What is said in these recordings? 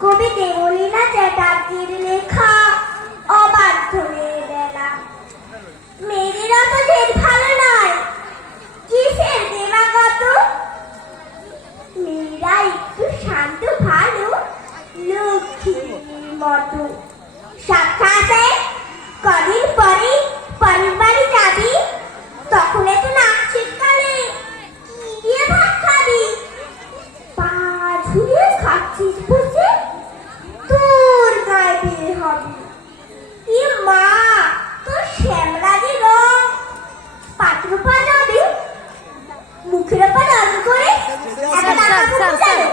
কবি দেবলীনা চ্যাটার্জির লেখা অবাধ্য মেয়ে মুখের ওপর নজর করে এত টাকা চলো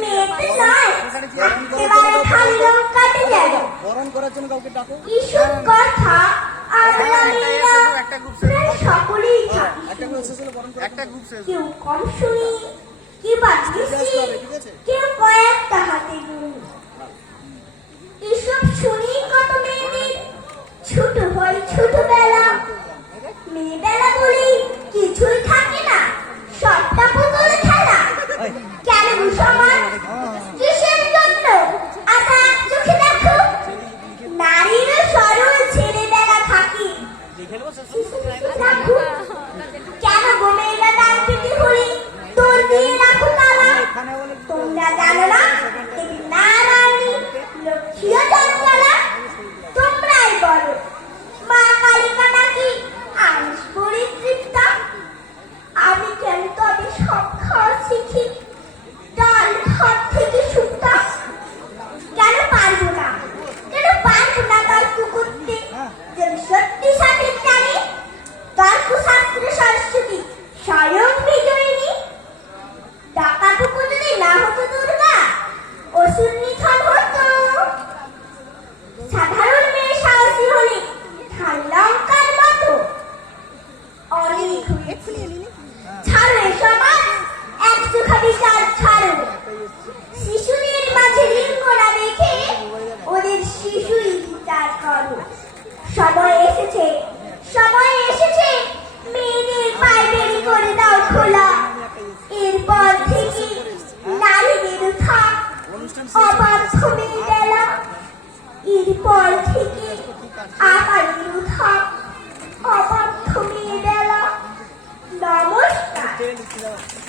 মেয়েতে নয় একেবারে খালি রং কাটে গেল বরণ করার জন্য কাউকে ডাকো ইসব কথা আমরা মেয়েরা প্রায় সকলেই থাকি। একটা করে শেষ হলে বরণ একটা গ্রুপ শেষ কেউ কম শুনি কেউ বাজে কেউ কয়েকটা হাতে গুনি। এসব শুনি কত মেয়েদের। ছোট হয় ছোটবেলা। মেয়েবেলা বলেই কিছুই থাকে 今天 শিশুদের মাঝে লিঙ্গ না রেখে ওদের শিশুই বিচার করো। সময় এসেছে সময় এসেছে। মেয়েদের পায়ে করে দাও খোলা। এরপর থেকে নারীদের থাক অবাধ্য মেয়ে বেলা। এরপর থেকে আমাদের থাক অবাধ্য মেয়ে বেলা। নমস্কার।